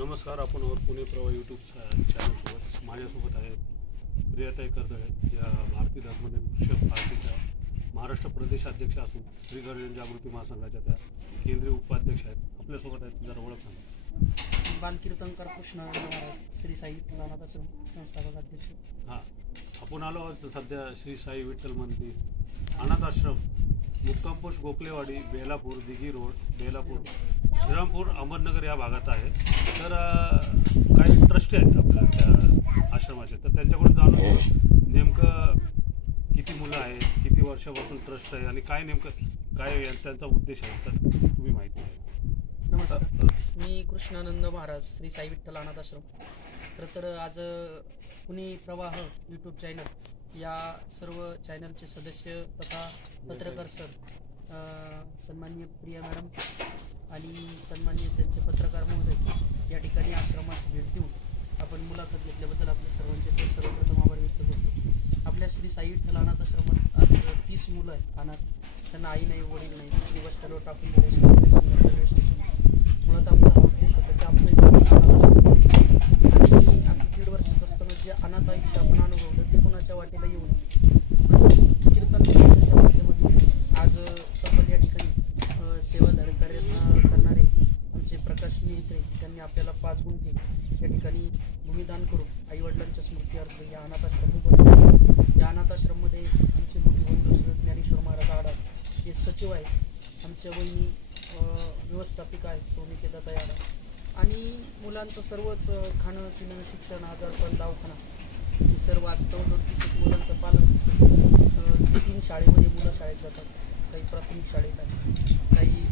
नमस्कार आपण आहोत पुणे प्रवाह यूट्यूब चॅनलसोबत माझ्यासोबत आहे प्रियताई कर्दळे या भारतीय धर्मनिरपेक्ष पार्टीच्या महाराष्ट्र प्रदेश अध्यक्ष असून श्री गर्जन जागृती महासंघाच्या त्या केंद्रीय उपाध्यक्ष आहेत. आपल्यासोबत आहेत जरा ओळख सांगा. बालकीर्तनकार कृष्ण महाराज श्री साई नानाथ आश्रम संस्थापक अध्यक्ष. हां आपण आलो आहोत सध्या श्री साई विठ्ठल मंदिर अनाथ आश्रम. मुक्कामपोश गोखलेवाडी बेलापूर दिघी रोड बेलापूर श्रीरामपूर अहमदनगर या भागात आहे. तर काही ट्रस्टी आहेत आपल्या त्या आश्रमाचे. तर त्यांच्याकडून जाणून नेमकं किती मुलं आहेत किती वर्षापासून ट्रस्ट आहे आणि काय नेमकं काय त्यांचा उद्देश आहे तर तुम्ही माहिती आहे नमस्कार. मी कृष्णानंद महाराज श्री साई विठ्ठल अनाथ आश्रम. खरं तर आज पुणे प्रवाह यूट्यूब चॅनल या सर्व चॅनलचे सदस्य तथा पत्रकार सर सन्माननीय प्रिया मॅडम आणि सन्माननीय त्यांचे पत्रकार महोदय या ठिकाणी आश्रमास भेट देऊन आपण मुलाखत घेतल्याबद्दल आपल्या सर्वांचे ते सर्वप्रथम आभार व्यक्त करतो. आपल्या श्री साई विठ्ठल अनाथ आश्रमात आज तीस मुलं आहेत. अनाथ त्यांना आई नाही वडील नाही दिवस बस स्टँडवर टाकून दिले रेल्वे स्टेशन मुळात आमचा हा उद्देश होता की आमचं एक अनाथ आश्रम आणि आम्ही दीड वर्षाचं असताना जे अनाथ आयुष्य आपण अनुभवलं ते येऊन येऊ कीर्तन माध्यमातून आज तब्बल या ठिकाणी अ, सेवाधारक कार्य करणारे आमचे प्रकाश मित्रे त्यांनी आपल्याला पाच गुंठे या ठिकाणी भूमिदान करून आईवडिलांच्या स्मृत्यार्थ या अनाथाश्रम उभारले या अनाथाश्रममध्ये आमचे मोठी बंधू श्री ज्ञानेश्वर महाराज आडा हे सचिव आहेत. आमच्या वहिनी व्यवस्थापिका आहेत. सोनिके तयार आडा आणि मुलांचं सर्वच खाणं पिणं शिक्षण आजारपण दवाखाना हे सर्व असतं तीस एक मुलांचं पालन तीन शाळेमध्ये मुलं शाळेत जातात. काही प्राथमिक शाळेत आहे काही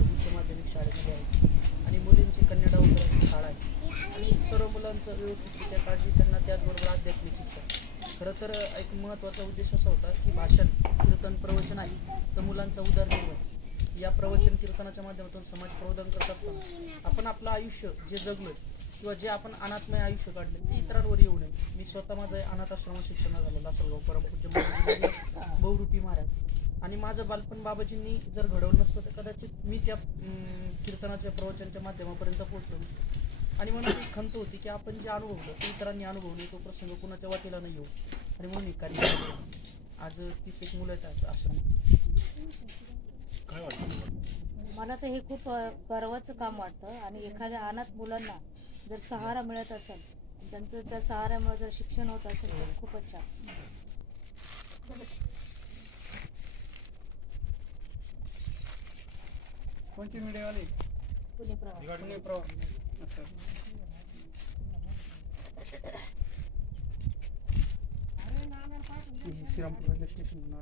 उच्च माध्यमिक शाळेमध्ये आहेत. आणि मुलींची कन्याडा वगैरे शाळा आहे. आणि सर्व मुलांचं व्यवस्थितरित्या काळजी त्यांना त्याचबरोबर आध्यात्मिक शिक्षण खरं तर एक महत्त्वाचा उद्देश असा होता की भाषण कीर्तन प्रवचन आहे तर मुलांचा उदरनिर्वाह या प्रवचन कीर्तनाच्या माध्यमातून समाज प्रबोधन करत असताना आपण आपलं आयुष्य जे जगलोय किंवा जे आपण अनाथमय आयुष्य काढले ते इतरांवर येऊ नये. मी स्वतः माझं अनाथ आश्रमात शिक्षण झालेलं लासलगाव परमपूज्य बहुरूपी महाराज. आणि माझं बालपण बाबाजींनी जर घडवलं नसतं तर कदाचित मी त्या कीर्तनाच्या प्रवचनच्या माध्यमापर्यंत पोहोचलो नसतो. आणि म्हणून एक खंत होती की आपण जे अनुभवलं ते इतरांनी अनुभवू तो प्रसंग कुणाच्या वाटेला नाही येऊ. आणि म्हणून एक कार्य आज तीस एक मुलं आहेत आज आश्रमात काय वाटतं मला तर हे खूप गर्वाचं काम वाटतं. आणि एखाद्या अनाथ मुलांना जर सहारा मिळत असेल त्यांचं त्या सहाऱ्यामुळे जर शिक्षण होत असेल तर खूपच छान. कोणती मीडियावाली पुणे श्रीरामपूर रेल्वे स्टेशन.